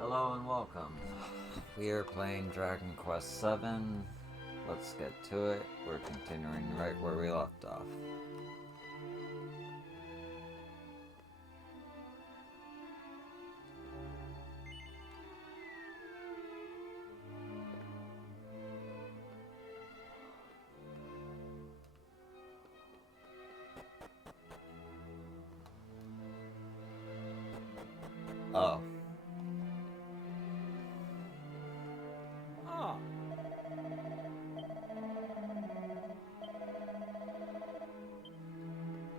Hello and welcome. We are playing Dragon Quest VII. Let's get to it. We're continuing right where we left off. Oh.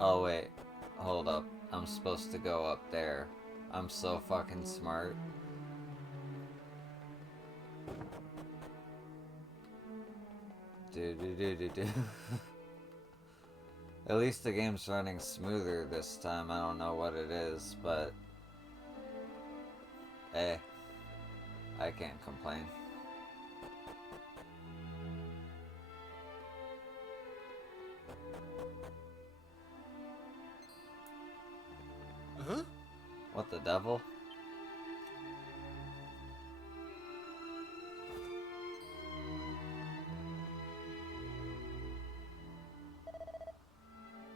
Oh wait. Hold up. I'm supposed to go up there. I'm so fucking smart. Do. At least the game's running smoother this time. I don't know what it is, but hey, I can't complain. Huh? What the devil?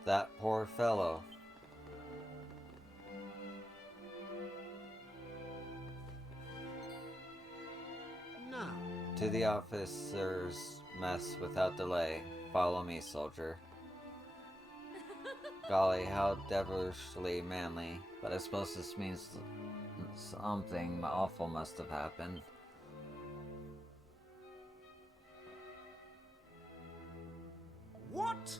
That poor fellow. Now. To the officer's mess without delay. Follow me, soldier. Golly, how devilishly manly. But I suppose this means something awful must have happened. What?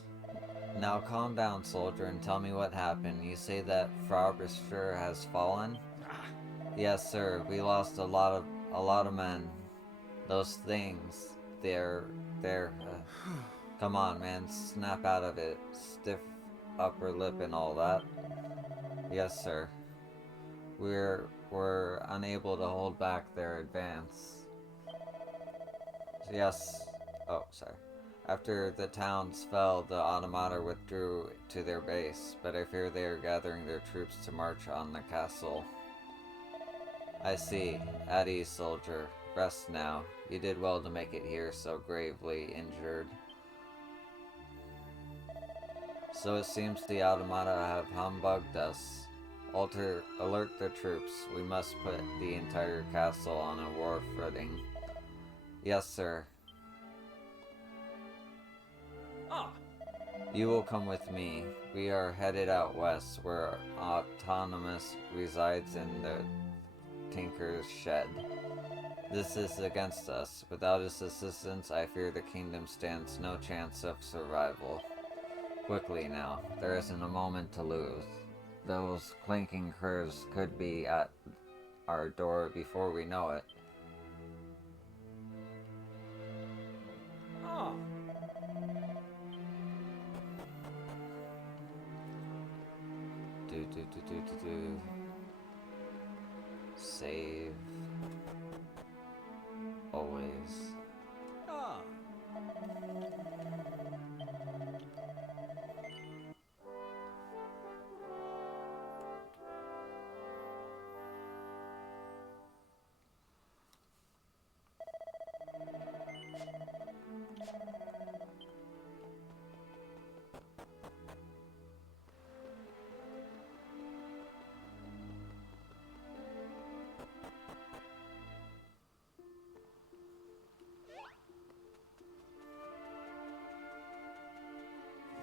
Now calm down, soldier, and tell me what happened. You say that Frobisher has fallen? Yes, sir. We lost a lot of men. Those things, they're. Come on, man. Snap out of it. Stiff upper lip and all that. Yes, sir. We're unable to hold back their advance. Yes. Oh, sorry. After the towns fell, the automata withdrew to their base, but I fear they are gathering their troops to march on the castle. I see. At ease, soldier. Rest now. You did well to make it here so gravely injured. So it seems the automata have humbugged us. Alert the troops. We must put the entire castle on a war footing. Yes, sir. You will come with me. We are headed out west, where Autonomous resides in the Tinker's shed. This is against us. Without his assistance, I fear the kingdom stands no chance of survival. Quickly now, there isn't a moment to lose. Those clanking curs could be at our door before we know it. Do. Save. Always.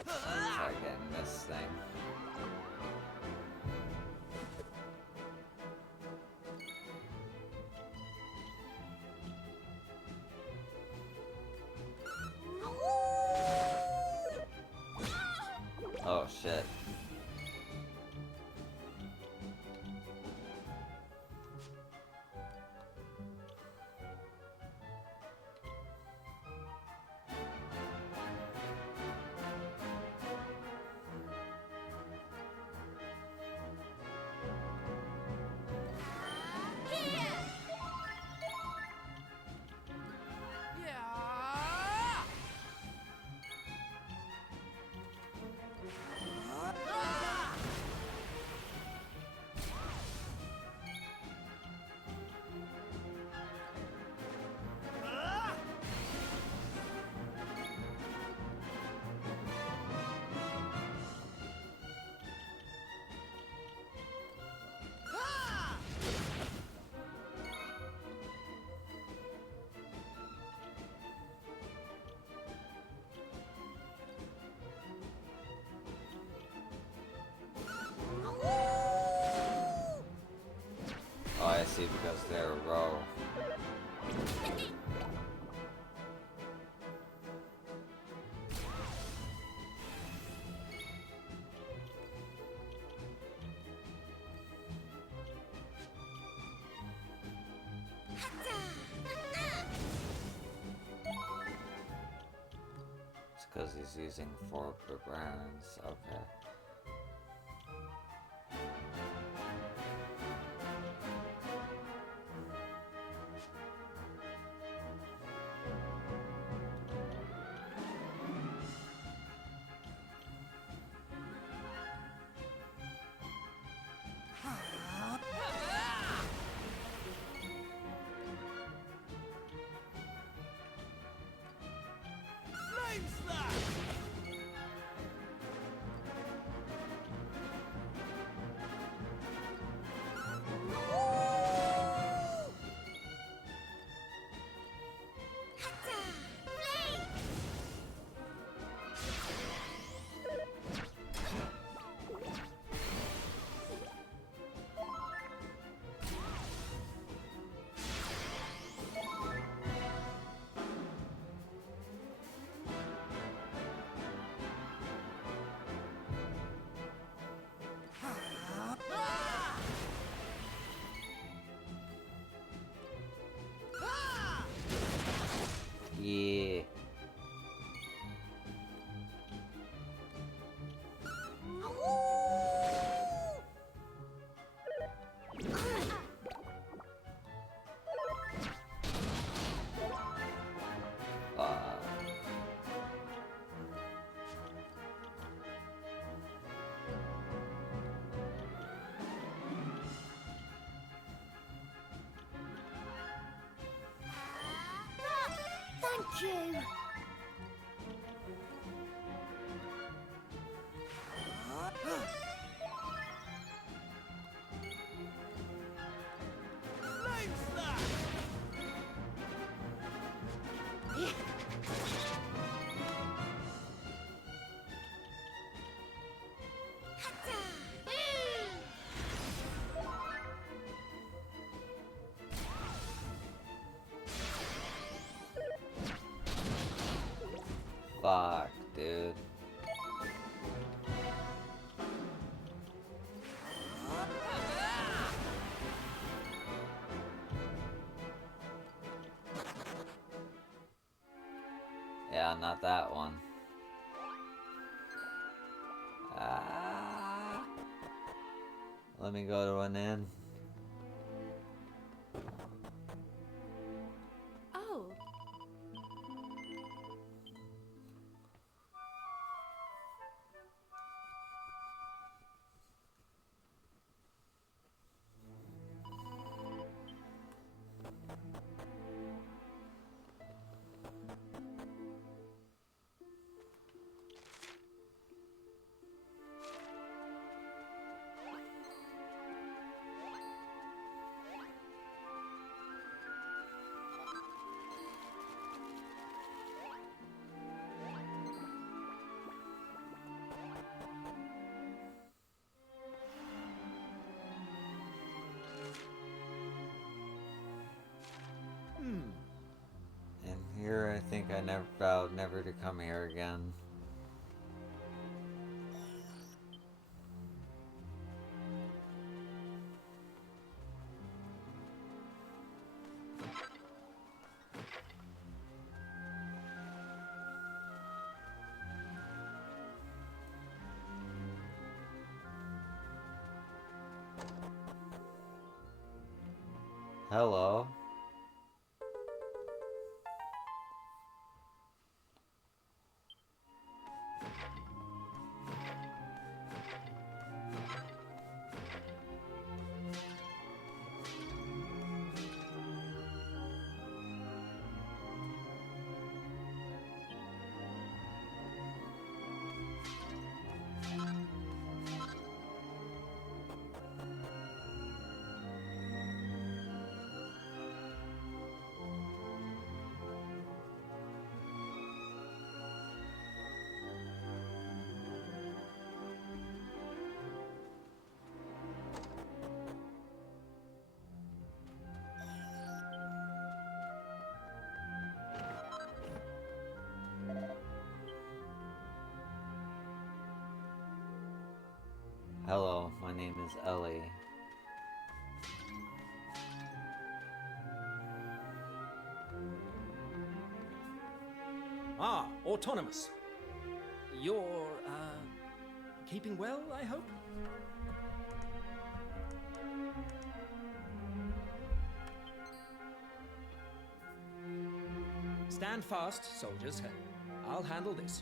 Try getting this thing. Oh shit. easy because they're a row. It's because he's using 4 barbarians. Okay. Yeah. Thank you. Fuck, dude. Yeah, not that one. Ah. Let me go to an inn. Oh. And here I think I never vowed never to come here again. Hello. Hello, my name is Ellie. Ah, autonomous. You're, keeping well, I hope? Stand fast, soldiers. I'll handle this.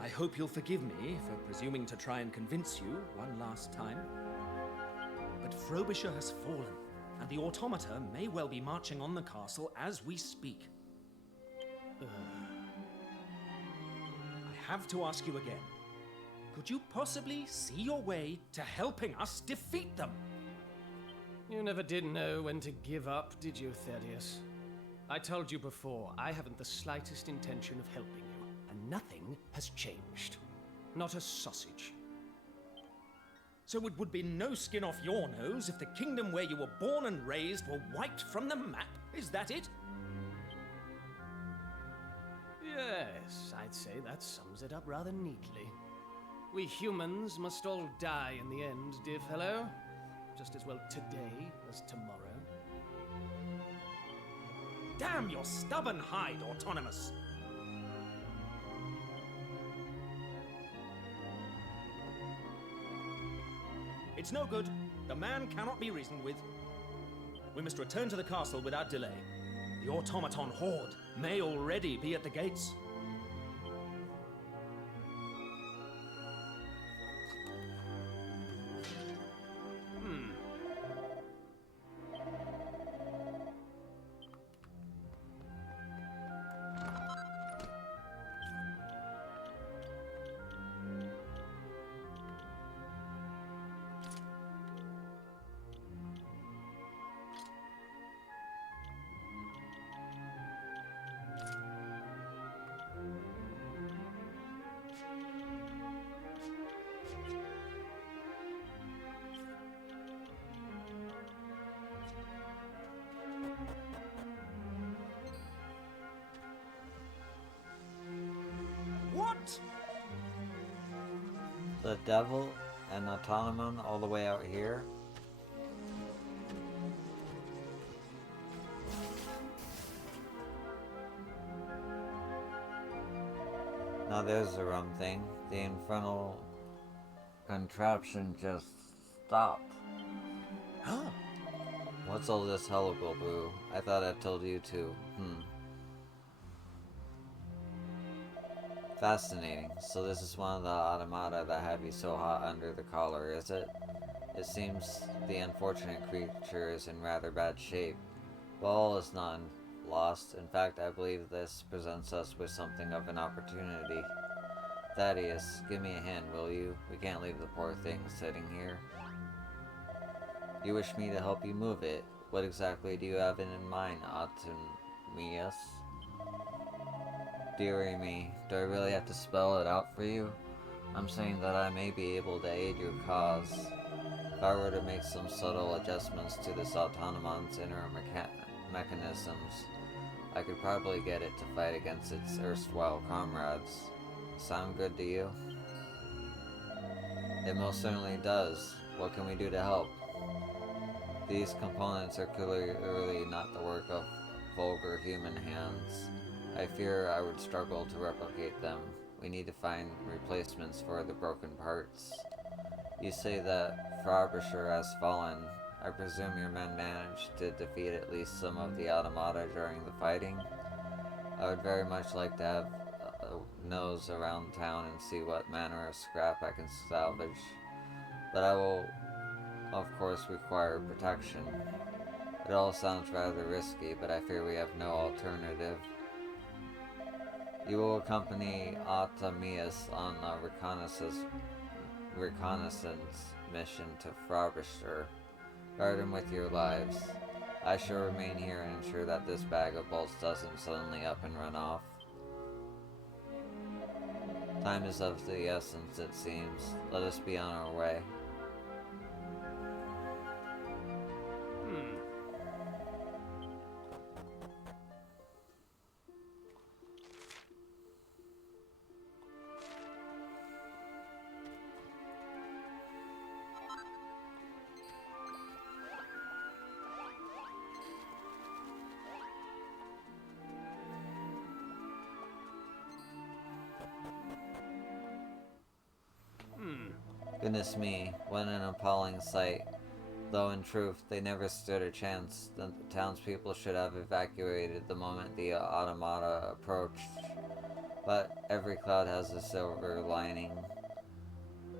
I hope you'll forgive me for presuming to try and convince you one last time. But Frobisher has fallen, and the automata may well be marching on the castle as we speak. I have to ask you again. Could you possibly see your way to helping us defeat them? You never did know when to give up, did you, Thaddeus? I told you before, I haven't the slightest intention of helping you, and nothing has changed. Not a sausage. So it would be no skin off your nose if the kingdom where you were born and raised were wiped from the map? Is that it? Yes, I'd say that sums it up rather neatly. We humans must all die in the end, dear fellow. Just as well today as tomorrow. Damn your stubborn hide, Autonomous! It's no good. The man cannot be reasoned with. We must return to the castle without delay. The automaton horde may already be at the gates. What? The devil and Autonomon all the way out here? Now there's the rum thing. The infernal contraption just stopped. Huh? What's all this hullabaloo? I thought I told you to. Fascinating. So this is one of the automata that have you so hot under the collar, is it? It seems the unfortunate creature is in rather bad shape. But all is not lost. In fact, I believe this presents us with something of an opportunity. Thaddeus, give me a hand, will you? We can't leave the poor thing sitting here. You wish me to help you move it. What exactly do you have in mind, Automius? Dearie me, do I really have to spell it out for you? I'm saying that I may be able to aid your cause. If I were to make some subtle adjustments to this Autonomon's inner mechanisms, I could probably get it to fight against its erstwhile comrades. Sound good to you? It most certainly does. What can we do to help? These components are clearly not the work of vulgar human hands. I fear I would struggle to replicate them. We need to find replacements for the broken parts. You say that Frobisher has fallen. I presume your men managed to defeat at least some of the automata during the fighting? I would very much like to have a nose around town and see what manner of scrap I can salvage. But I will, of course, require protection. It all sounds rather risky, but I fear we have no alternative. You will accompany Automius on a reconnaissance mission to Frobisher. Guard him with your lives. I shall remain here and ensure that this bag of bolts doesn't suddenly up and run off. Time is of the essence, it seems. Let us be on our way. Goodness me, what an appalling sight. Though in truth, they never stood a chance. The townspeople should have evacuated the moment the automata approached. But every cloud has a silver lining,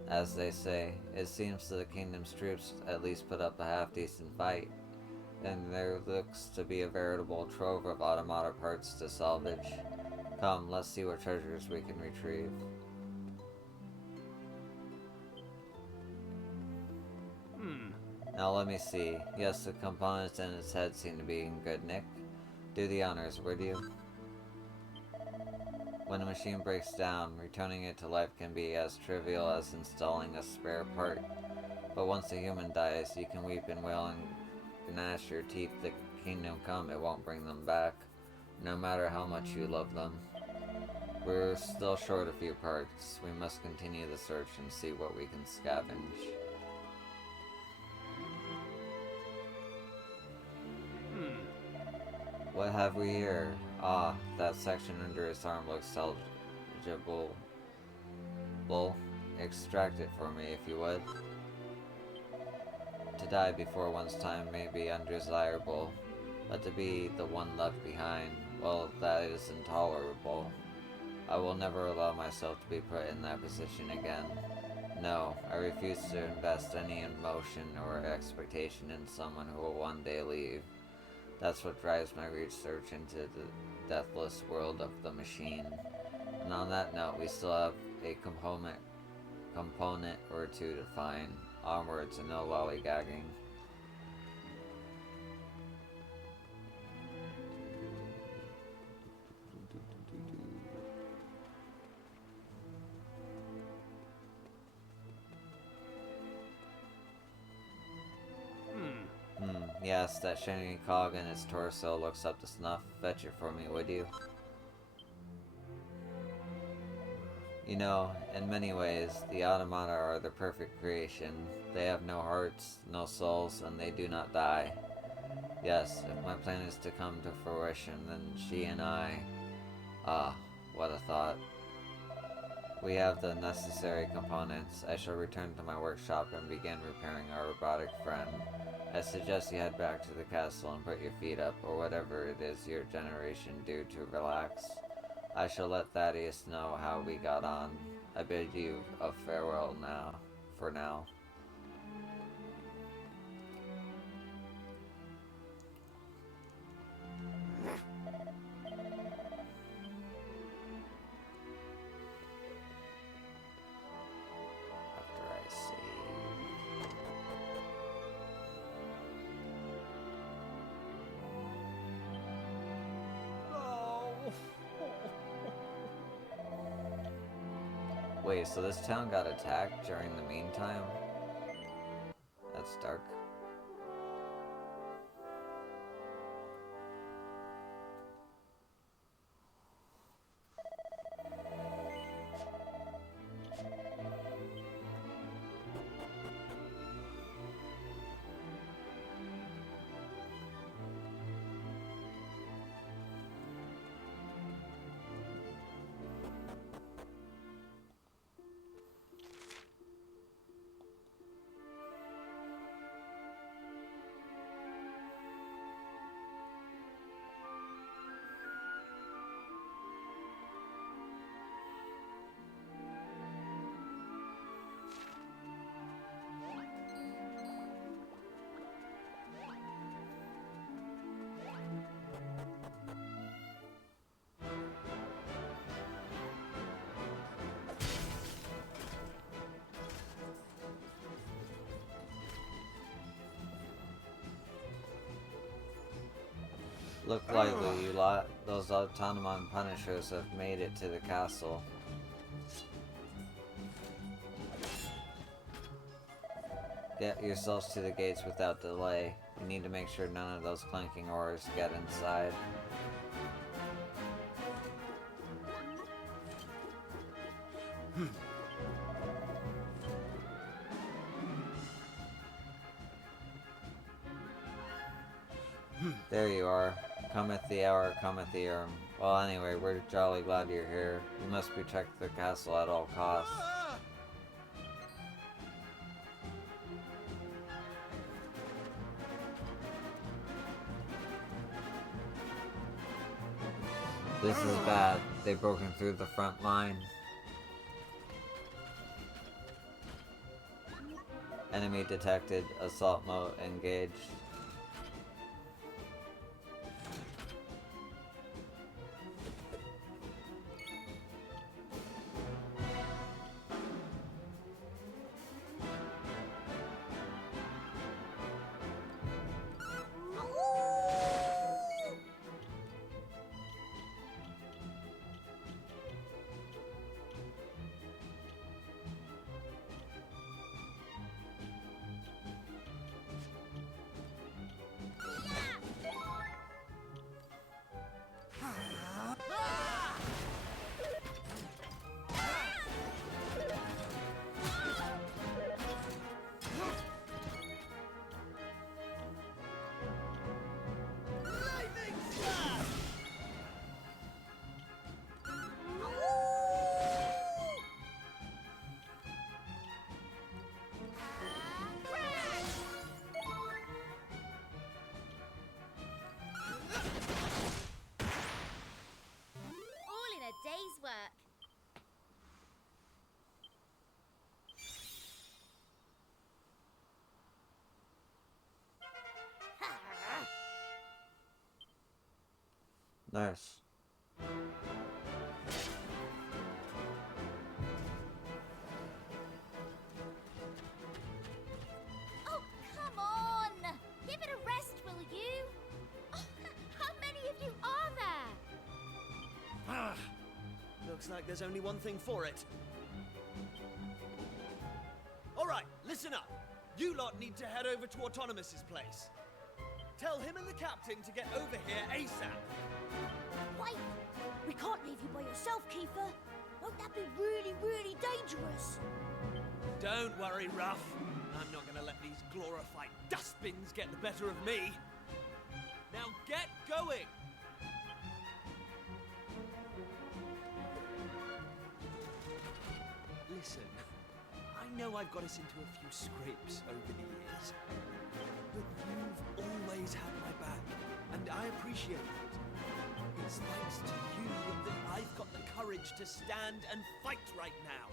as they say. It seems the kingdom's troops at least put up a half-decent fight, and there looks to be a veritable trove of automata parts to salvage. Come, let's see what treasures we can retrieve. Now let me see. Yes, the components in its head seem to be in good nick. Do the honors, would you? When a machine breaks down, returning it to life can be as trivial as installing a spare part. But once a human dies, you can weep and wail and gnash your teeth. The kingdom come, it won't bring them back, no matter how much you love them. We're still short a few parts. We must continue the search and see what we can scavenge. What have we here? Ah, that section under his arm looks salvageable. Extract it for me, if you would. To die before one's time may be undesirable, but to be the one left behind, well, that is intolerable. I will never allow myself to be put in that position again. No, I refuse to invest any emotion or expectation in someone who will one day leave. That's what drives my research into the deathless world of the machine. And on that note, we still have a component or two to find. Onwards and no lollygagging. Yes, that shiny cog in its torso looks up to snuff. Fetch it for me, would you? You know, in many ways, the automata are the perfect creation. They have no hearts, no souls, and they do not die. Yes, if my plan is to come to fruition, then she and I... Ah, what a thought. We have the necessary components. I shall return to my workshop and begin repairing our robotic friend. I suggest you head back to the castle and put your feet up, or whatever it is your generation do to relax. I shall let Thaddeus know how we got on. I bid you a farewell now, for now. After I save. Wait, so this town got attacked during the meantime? That's dark. Look lively, you lot. Those autonomon punishers have made it to the castle. Get yourselves to the gates without delay. We need to make sure none of those clanking oars get inside. There you are. Cometh the hour, cometh the hour. Well, anyway, we're jolly glad you're here. We must protect the castle at all costs. This is bad. They've broken through the front line. Enemy detected. Assault mode engaged. All in a day's work. Nice. Oh, come on! Give it a rest, will you? Oh, how many of you are there? Ah, looks like there's only one thing for it. All right, listen up. You lot need to head over to Autonomous's place. Tell him and the captain to get over here ASAP. Wait! We can't leave you by yourself, Kiefer. Won't that be really, really dangerous? Don't worry, Ruff. I'm not gonna let these glorified dustbins get the better of me. Now get going! Listen, I know I've got us into a few scrapes over the years, but you've always had my back, and I appreciate it. It's thanks to you that I've got the courage to stand and fight right now.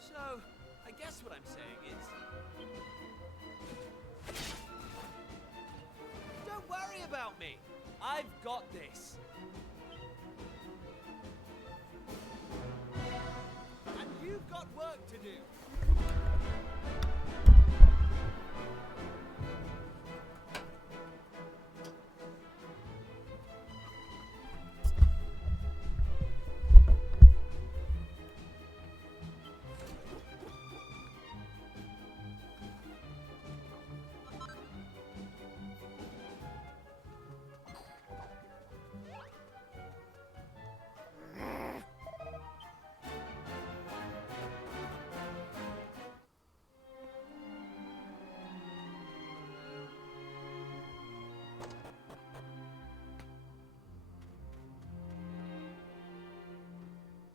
So, I guess what I'm saying is... don't worry about me. I've got this. And you've got work to do.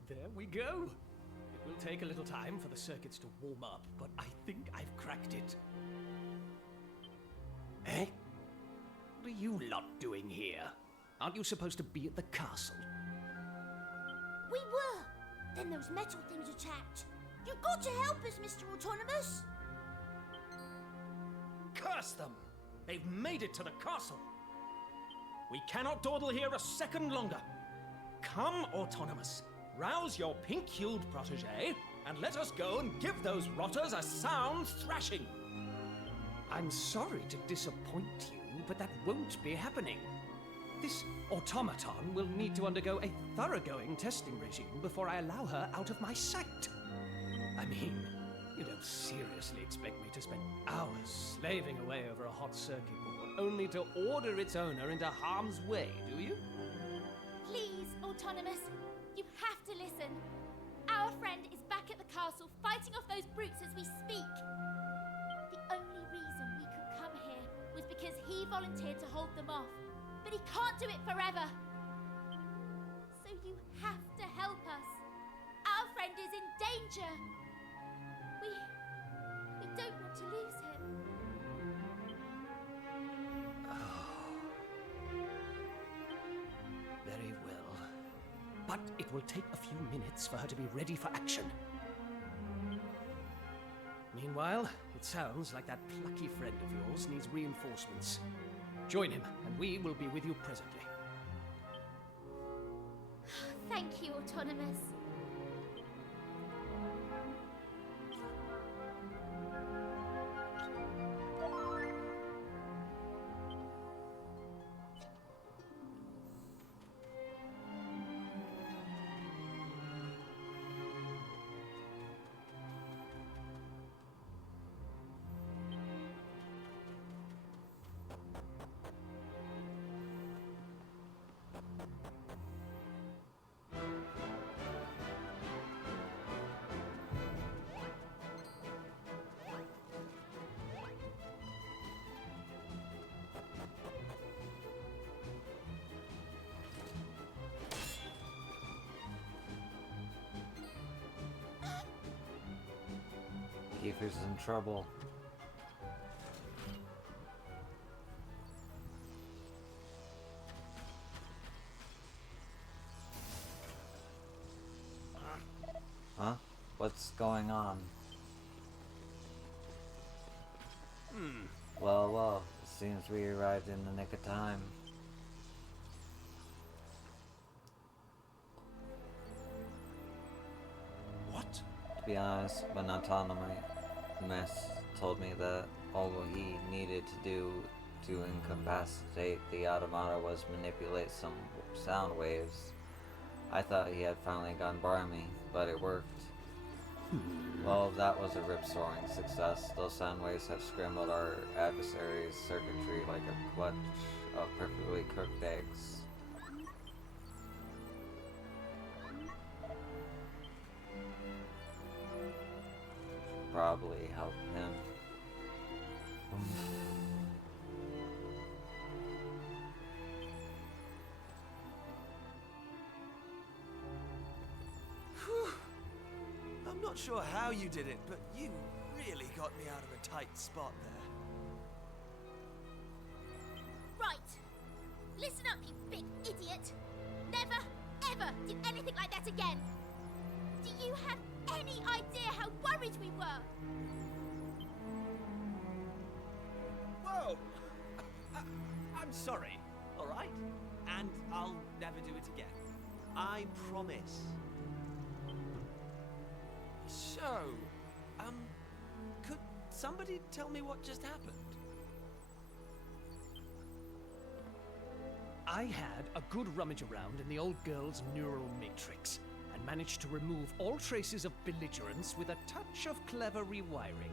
There we go. It will take a little time for the circuits to warm up, but I think I've cracked it. Eh? What are you lot doing here? Aren't you supposed to be at the castle? We were! Then those metal things attacked. You've got to help us, Mr. Autonomous! Curse them! They've made it to the castle. We cannot dawdle here a second longer. Come, Autonomous. Rouse your pink-hued protege, and let us go and give those rotters a sound thrashing. I'm sorry to disappoint you, but that won't be happening. This automaton will need to undergo a thoroughgoing testing regime before I allow her out of my sight. I mean, you don't seriously expect me to spend hours slaving away over a hot circuit board only to order its owner into harm's way, do you? Please, Autonomous, you have to listen. Our friend is back at the castle fighting off those brutes as we speak. The only reason we could come here was because he volunteered to hold them off. But he can't do it forever. So you have to help us. Our friend is in danger. We don't want to lose him. Very but it will take a few minutes for her to be ready for action. Meanwhile, it sounds like that plucky friend of yours needs reinforcements. Join him, and we will be with you presently. Thank you, Autonomous. Kiefer's in trouble. Huh? What's going on? Well, it seems we arrived in the nick of time. What? To be honest, when Autonomous told me that all he needed to do to incapacitate the automata was manipulate some sound waves, I thought he had finally gone barmy, but it worked. Well, that was a rip-soaring success. Those sound waves have scrambled our adversary's circuitry like a clutch of perfectly cooked eggs. Probably help him. I'm not sure how you did it, but you really got me out of a tight spot there. Right. Listen up, you big idiot. Never, ever do anything like that again. Do you have any idea how worried we were? Whoa! I'm sorry, all right? And I'll never do it again. I promise. So, could somebody tell me what just happened? I had a good rummage around in the old girl's neural matrix and managed to remove all traces of belligerence with a touch of clever rewiring.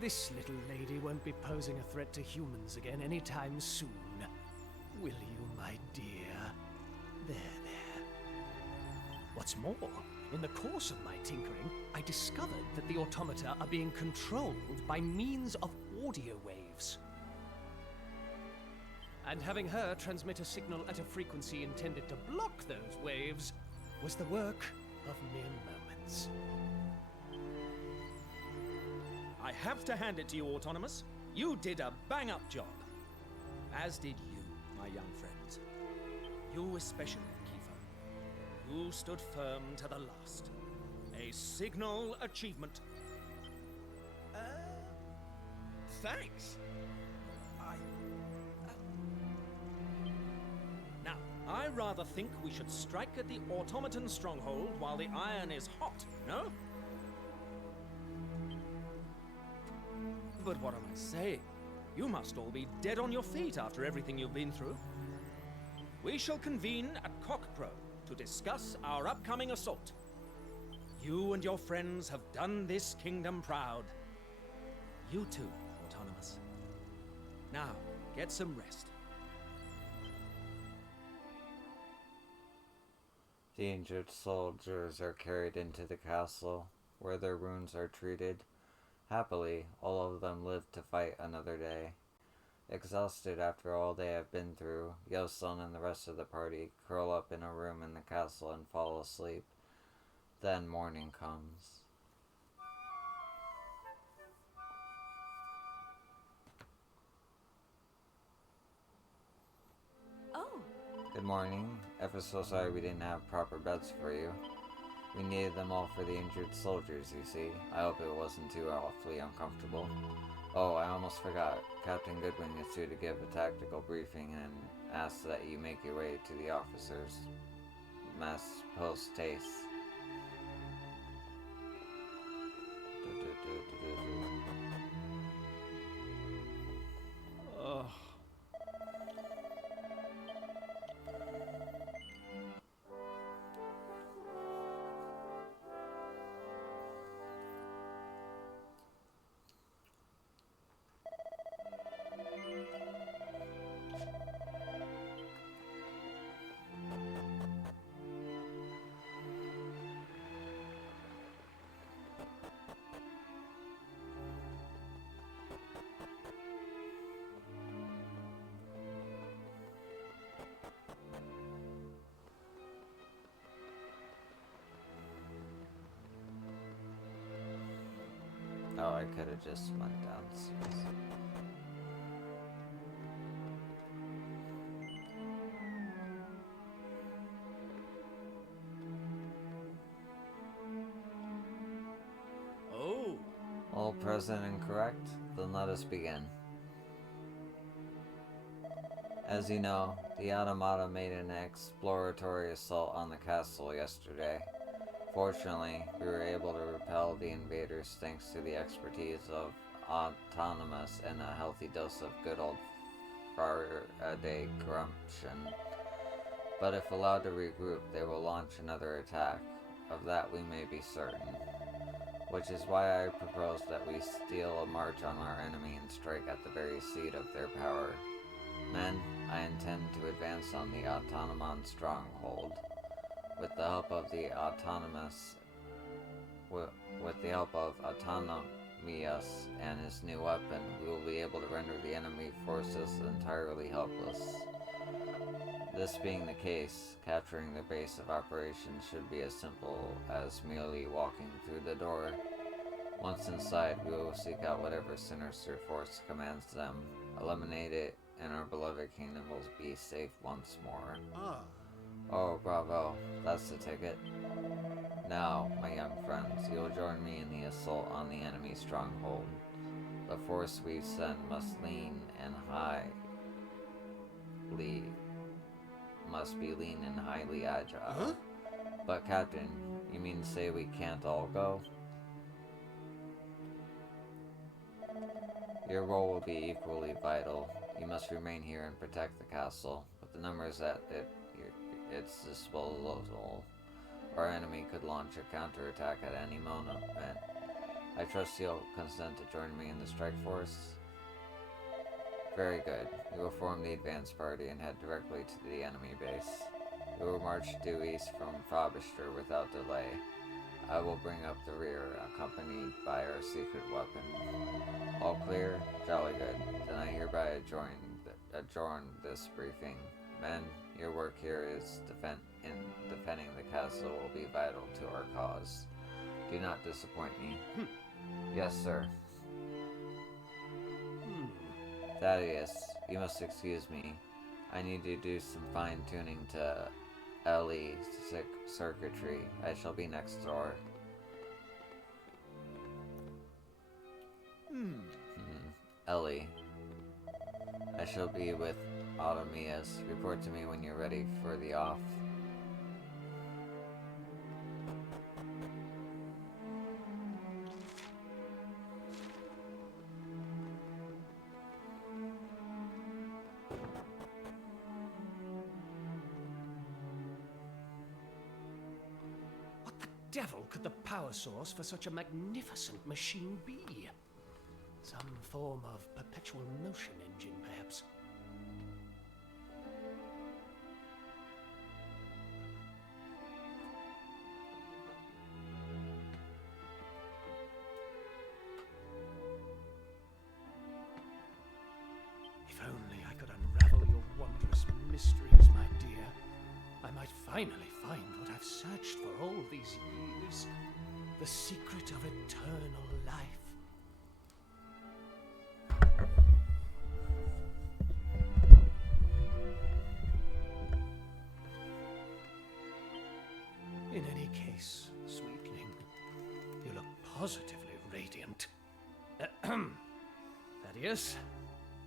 This little lady won't be posing a threat to humans again anytime soon. Will you, my dear? There. What's more, in the course of my tinkering, I discovered that the automata are being controlled by means of audio waves. And having her transmit a signal at a frequency intended to block those waves was the work of mere moments. I have to hand it to you, Autonomous. You did a bang-up job. As did you, my young friends. You especially, Kiefer. You stood firm to the last. A signal achievement. Thanks. Now, I rather think we should strike at the automaton stronghold while the iron is hot, no? But what am I saying? You must all be dead on your feet after everything you've been through. We shall convene at Cockcrow to discuss our upcoming assault. You and your friends have done this kingdom proud. You too, Autonomous. Now, get some rest. The injured soldiers are carried into the castle, where their wounds are treated. Happily, all of them live to fight another day. Exhausted after all they have been through, Yosun and the rest of the party curl up in a room in the castle and fall asleep. Then morning comes. Oh, Good morning. Ever so sorry we didn't have proper beds for you. We needed them all for the injured soldiers, you see. I hope it wasn't too awfully uncomfortable. Oh, I almost forgot. Captain Goodwin is due to give a tactical briefing and asks that you make your way to the officers' mess post-haste. Oh. Oh, I could have just went downstairs. Oh, All present and correct? Then let us begin. As you know, the Automata made an exploratory assault on the castle yesterday. Fortunately, we were able to repel the invaders thanks to the expertise of Autonomous and a healthy dose of good old Faraday corruption. But if allowed to regroup, they will launch another attack. Of that we may be certain. Which is why I propose that we steal a march on our enemy and strike at the very seat of their power. Men, I intend to advance on the Autonomon stronghold. With the help of the Autonomous, with the help of Autonomius and his new weapon, we will be able to render the enemy forces entirely helpless. This being the case, capturing the base of operations should be as simple as merely walking through the door. Once inside, we will seek out whatever sinister force commands them, eliminate it, and our beloved kingdom will be safe once more. Ah. Oh, bravo. That's the ticket. Now, my young friends, you will join me in the assault on the enemy stronghold. The force we send must be lean and highly agile. Huh? But Captain, you mean to say we can't all go? Your role will be equally vital. You must remain here and protect the castle. With the numbers at its disposal, our enemy could launch a counterattack at any moment. I trust you'll consent to join me in the strike force? Very good. We will form the advance party and head directly to the enemy base. We will march due east from Frobisher without delay. I will bring up the rear, accompanied by our secret weapon. All clear? Jolly good. Then I hereby adjourn this briefing. Men, your work here is defending the castle will be vital to our cause. Do not disappoint me. Yes, sir. Thaddeus, you must excuse me. I need to do some fine-tuning to LE circuitry. I shall be next door. Ellie. I shall be with Automius. Report to me when you're ready for the off. What the devil could the power source for such a magnificent machine be? Some form of perpetual motion engine, perhaps. If only I could unravel your wondrous mysteries, my dear. I might finally find what I've searched for all these years. The secret of eternal life. positively radiant. Thaddeus,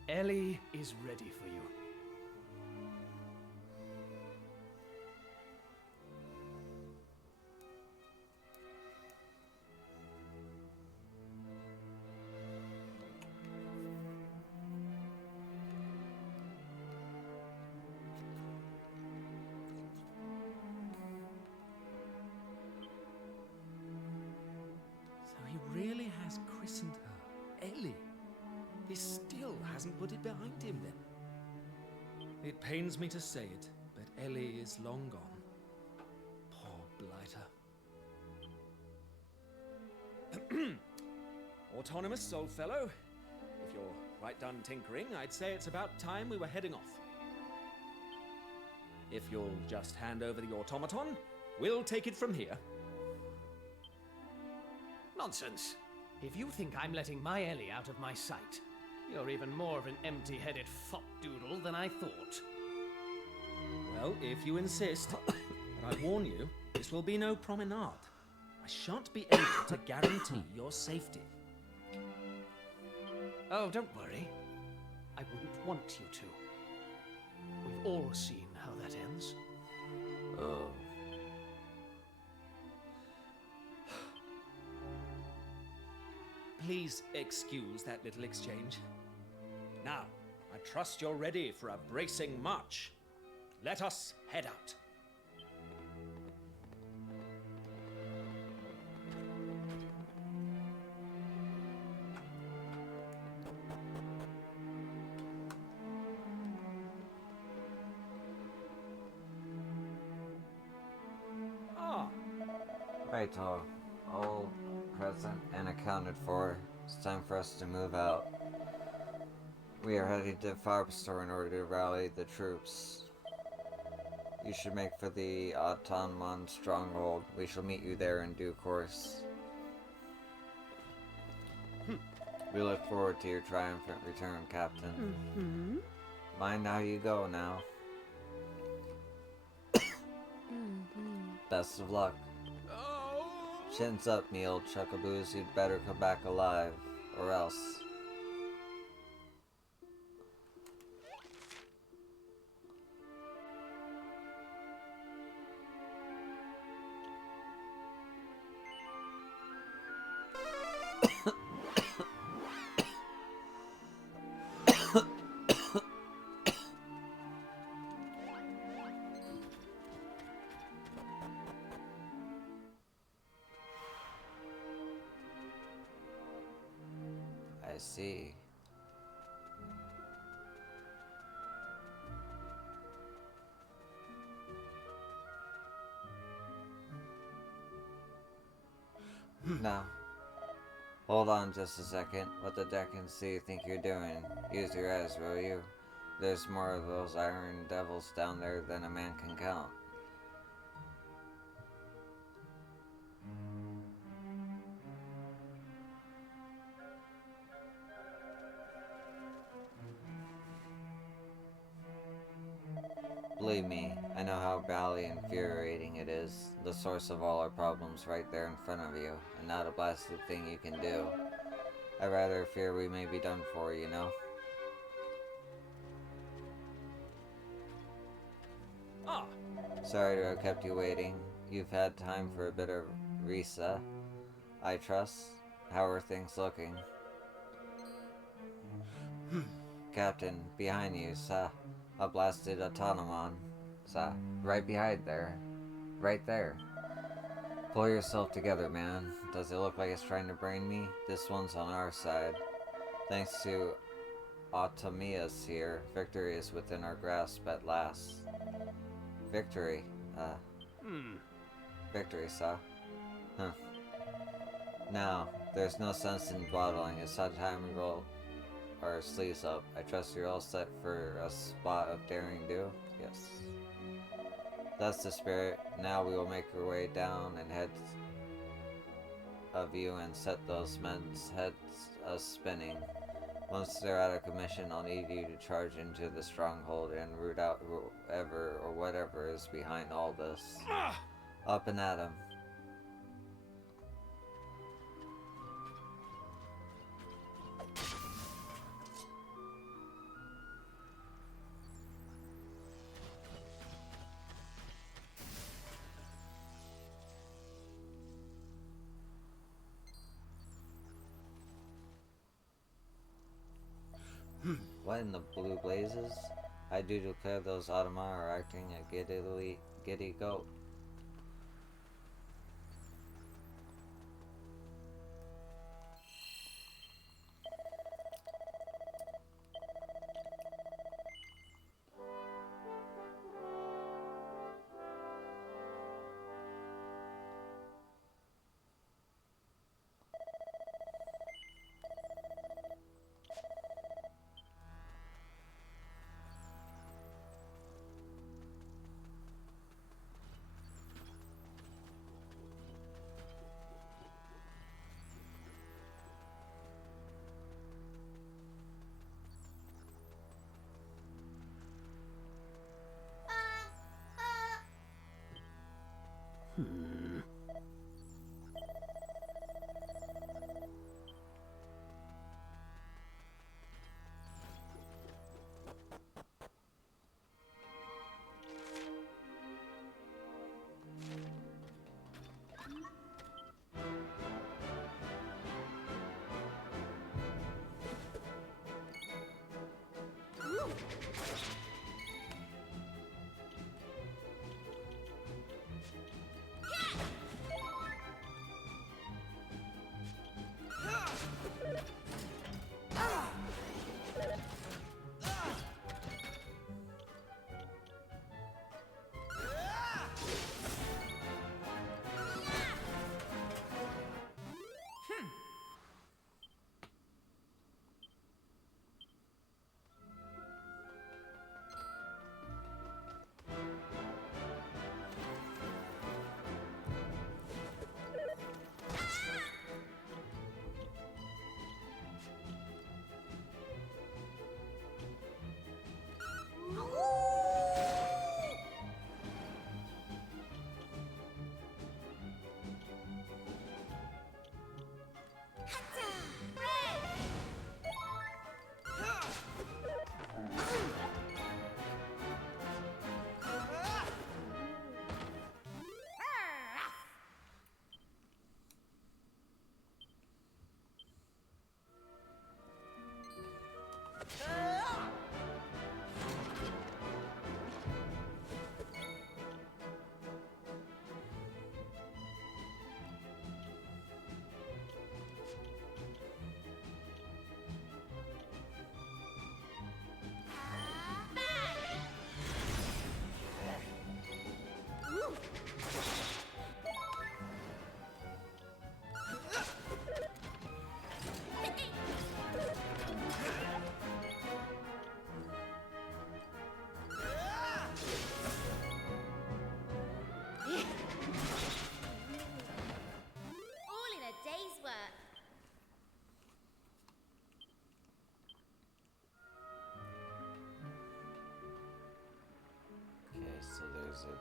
Ellie is ready for you. So he really has christened her Ellie. He still hasn't put it behind him then. It pains me to say it, but Ellie is long gone. Poor blighter. Autonomous, old fellow. If you're quite done tinkering, I'd say it's about time we were heading off. If you'll just hand over the automaton, we'll take it from here. Nonsense. If you think I'm letting my Ellie out of my sight, you're even more of an empty-headed fop-doodle than I thought. Well, if you insist. But I warn you, this will be no promenade. I shan't be able to guarantee your safety. Oh, don't worry. I wouldn't want you to. We've all seen how that ends. Oh. Please excuse that little exchange. Now, I trust you're ready for a bracing march. Let us head out. Ah, Right, all present and accounted for. It's time for us to move out. We are heading to the Flower Store in order to rally the troops. You should make for the Autonomon stronghold. We shall meet you there in due course. We look forward to your triumphant return, Captain. Mind how you go now. Best of luck. Chins up, me old chuckaboos. You'd better come back alive, or else. I see. Now, hold on just a second. What the Decans do you think you're doing? Use your eyes, will you? There's more of those iron devils down there than a man can count. Believe me, I know how badly infuriating it is. The source of all our problems right there in front of you, and not a blasted thing you can do. I rather fear we may be done for, you know? ah, Sorry to have kept you waiting. You've had time for a bit of reset, I trust. How are things looking? Captain, behind you, sir. A blasted autonomon. Sir, right behind there. Right there. Pull yourself together, man. Does it look like it's trying to brain me? This one's on our side. Thanks to Automias here, victory is within our grasp at last. Victory? Victory, sir. Huh. Now, there's no sense in dawdling. It's time we roll our sleeves up. I trust you're all set for a spot of daring do? Yes. That's the spirit. Now we will make our way down and head of you and set those men's heads spinning. Once they're out of commission, I'll need you to charge into the stronghold and root out whoever or whatever is behind all this. Up and at 'em. in the blue blazes? I do declare those automa are acting a giddy goat. So there's a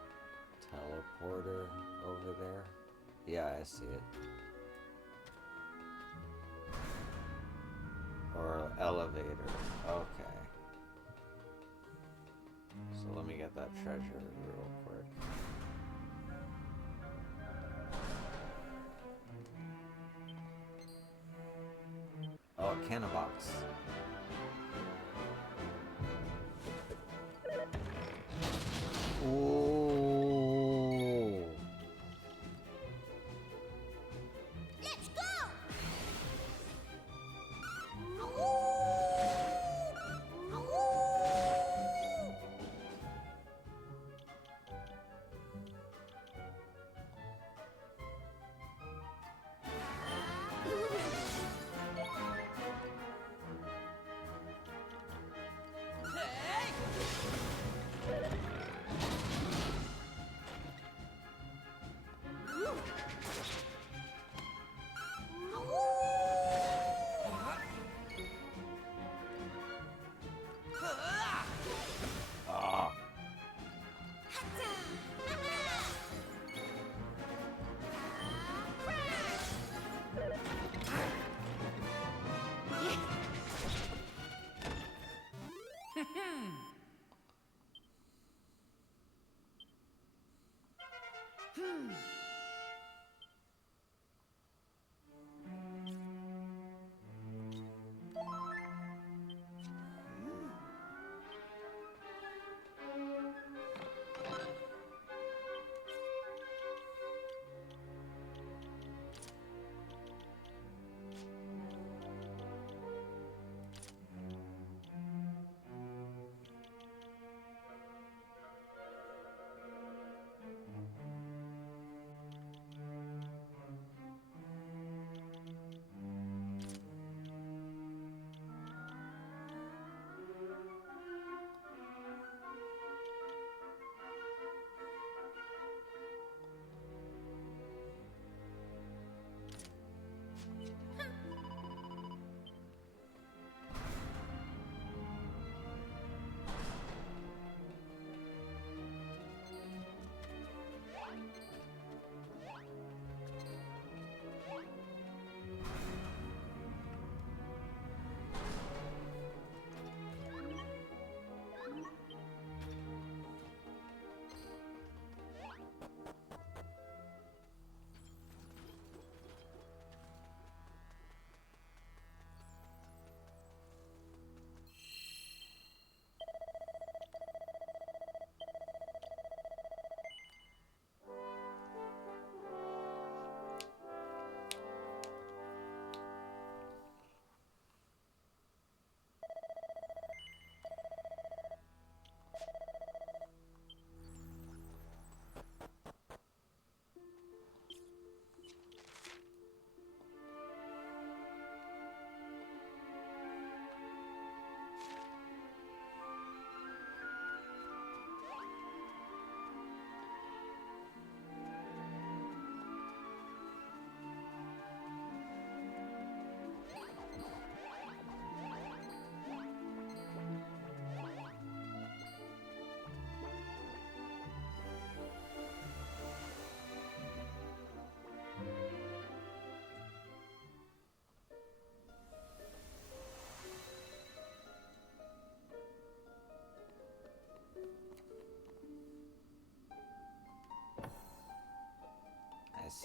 teleporter over there. Yeah, I see it. Or elevator. Okay. So let me get that treasure real quick. Oh, a cannon box. Ooh. Let's go!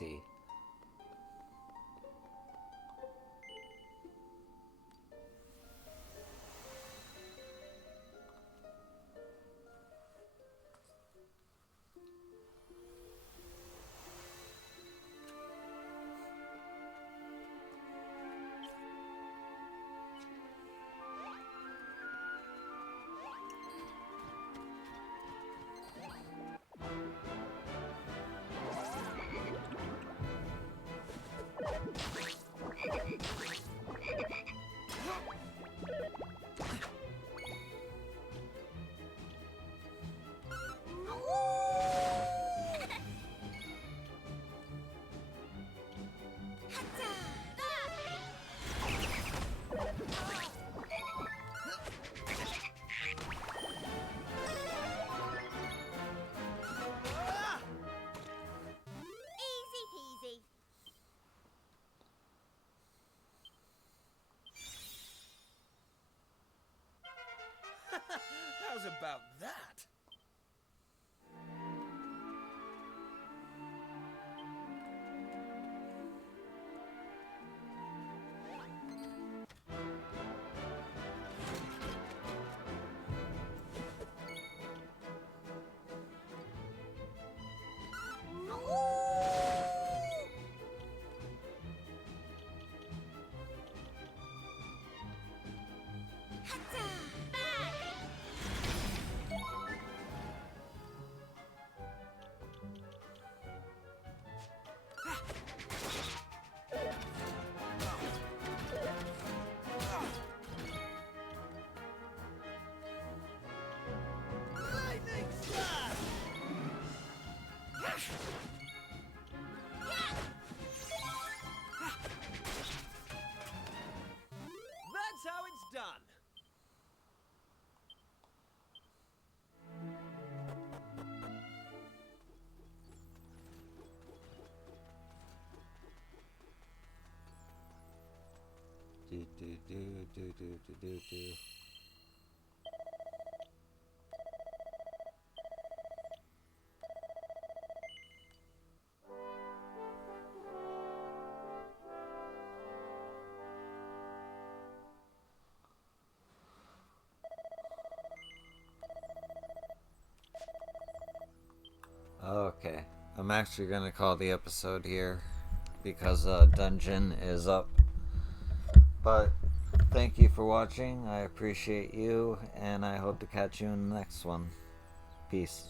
see. Easy peasy. How's about that? Lightning slash! That's how it's done. Do do do do do do do do. Okay, I'm actually gonna call the episode here because dungeon is up. But thank you for watching. I appreciate you, and I hope to catch you in the next one. Peace.